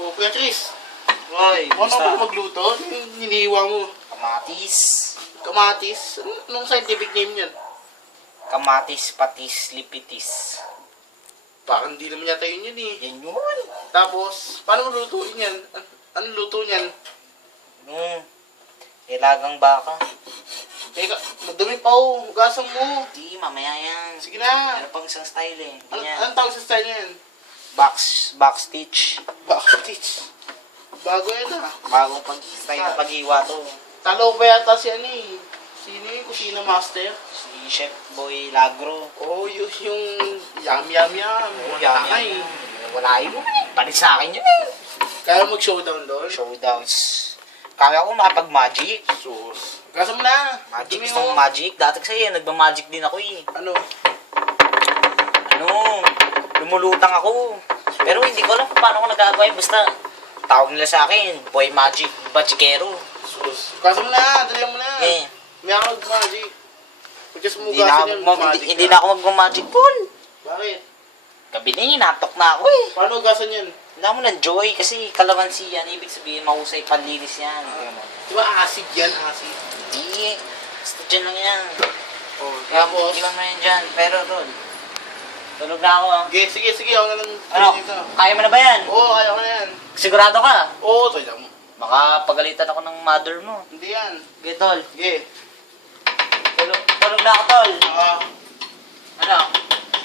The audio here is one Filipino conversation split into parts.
O, Kuya Chris, Hoy, ano basta. ba magluto? Yung Niniwa mo. Kamatis. Kamatis. Ano- Anong scientific name yan? Kamatis, patis, lipitis. Parang hindi naman yata yun yun eh. Yan yun. Tapos, paano mo lutuin yan? An- Anong luto niyan? Hmm. Ilagang baka. Teka, madumi pa oh. Hugasan mo. Di, mamaya yan. Sige na. Meron pang isang style eh. Ano, Ganyan. anong tawag sa style niyan? Box, box stitch. Bakit? Bago yan ah. Bagong pag style ng paghiwa to. Talo pa yata si ano eh. Sino yung kusina master? Si Chef Boy Lagro. Oh, yung, yung yum yum yum. Oh, yan, yan. Wala yun. Palit sa akin yun eh. Kaya mag-showdown doon? Showdowns. Kaya ko makapag-magic. Sus. Hugasan mo na. Magic, gusto mo. magic? Dati kasi nagma-magic din ako eh. Ano? Ano, lumulutang ako. Pero hindi ko alam kung paano ko nagagawa yun. Basta, tawag nila sa akin, Boy Magic, Bachikero. Sus. Hugasan mo na. Dali mo na. Eh, May ako mag-magic. Pagkas mo hindi na, ako, mag, hindi, magic hindi na ako mag-magic pool. Bakit? Gabi na yun, natok na ako eh. Paano hugasan yan? Wala mo ng joy kasi kalamansi yan. Ibig sabihin, mahusay panlinis yan. Di ba acid yan? Acid. Hindi, basta dyan lang yan. Oh, Kaya tapos. iwan mo yan dyan. Pero, Rod, tulog na ako. ah. Sige, sige, sige. Ako na lang. Ano, dito. kaya mo na ba yan? Oo, kaya ko na yan. Sigurado ka? Oo, oh, lang. Baka pagalitan ako ng mother mo. Hindi yan. Okay, tol. Sige. Tulog, tulog na ako, tol. Ah, Ano?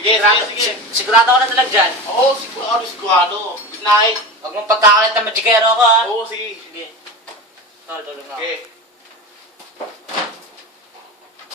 Sige, sige, sige. si- sigurado ka na talaga dyan. Oo, sigurado, sigurado. Good night. Huwag mong pagkakalit na magikero ako, ha? Oo, sige. Sige. Tol, tulog na ako. Okay.